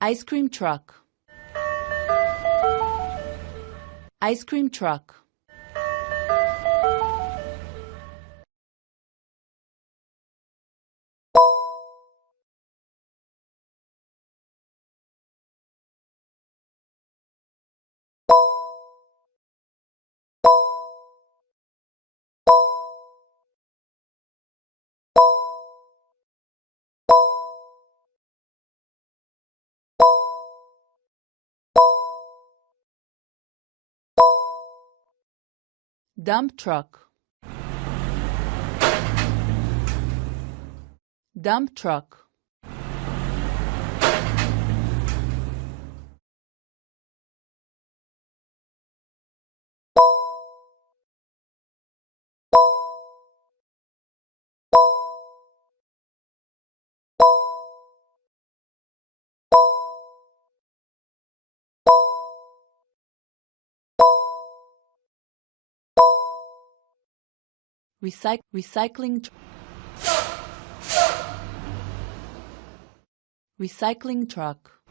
Ice cream truck. Ice cream truck. Dump truck. Dump truck. Recyc recycling recycling truck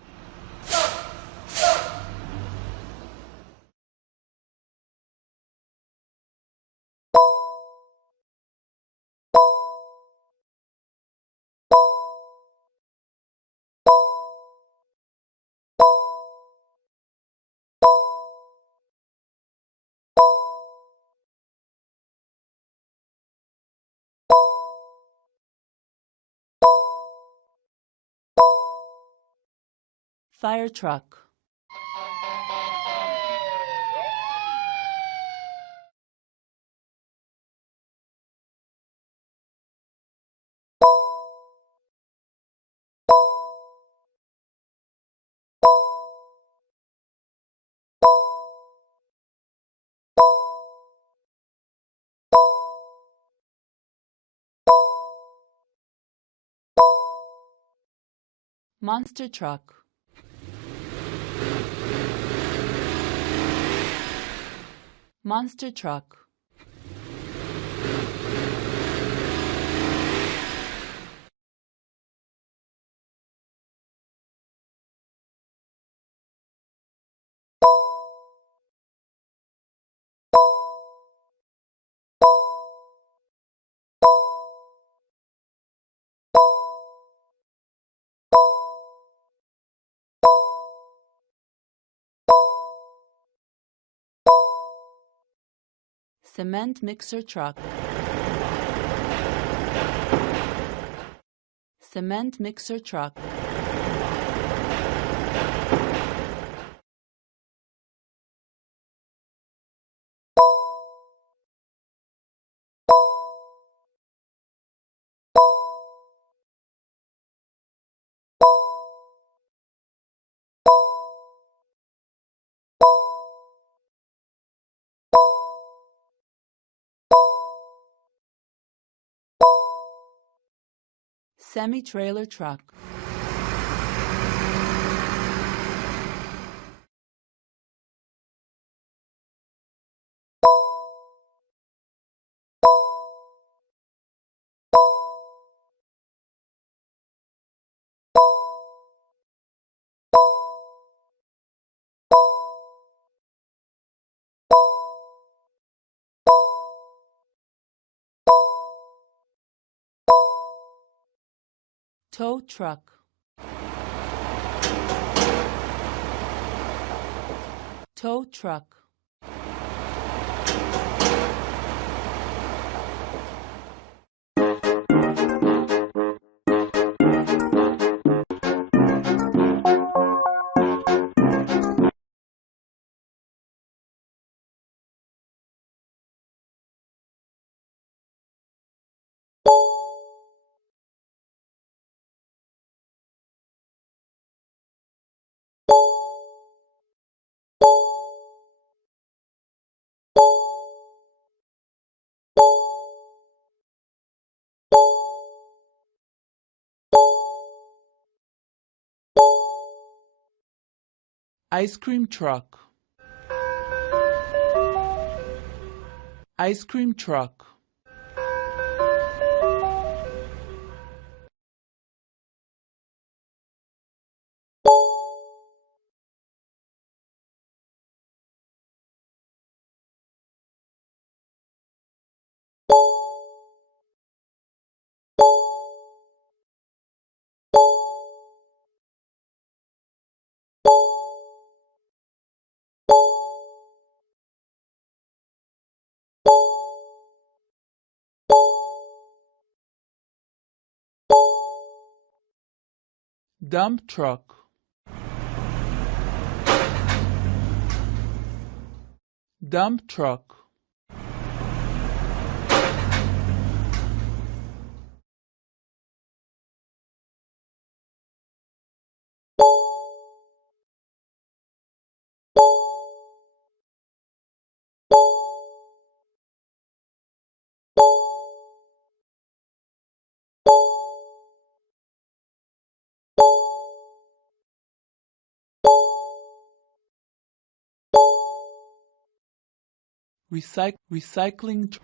fire truck. Monster truck monster truck cement mixer truck. Cement mixer truck semi-trailer truck tow truck. Tow truck ice cream truck. Ice cream truck dump truck. Dump truck Recyc recycling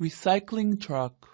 recycling truck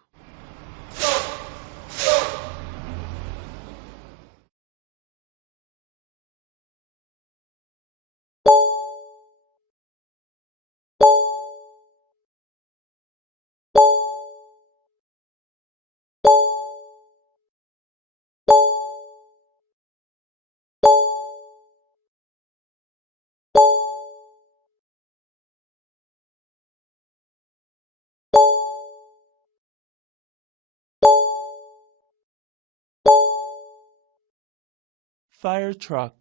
fire truck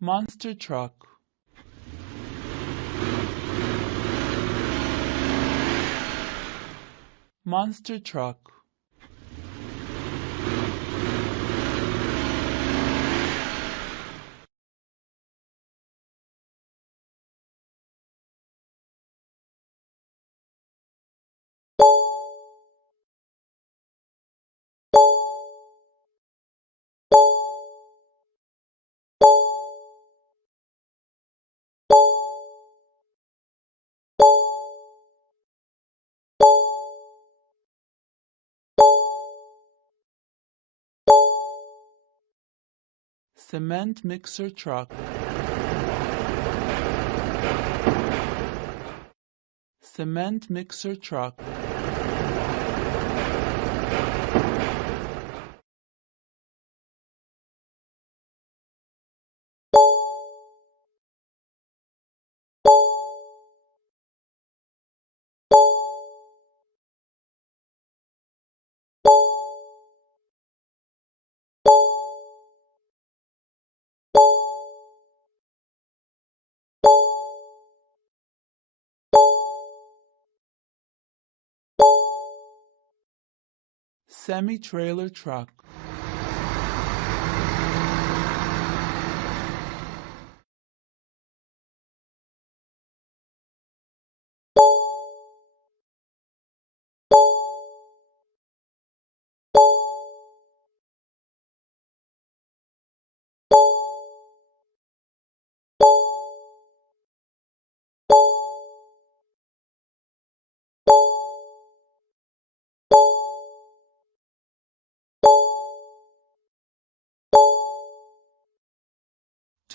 monster truck. Monster truck cement mixer truck. Cement mixer truck semi-trailer truck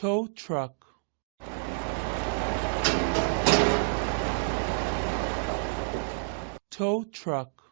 tow truck. Tow truck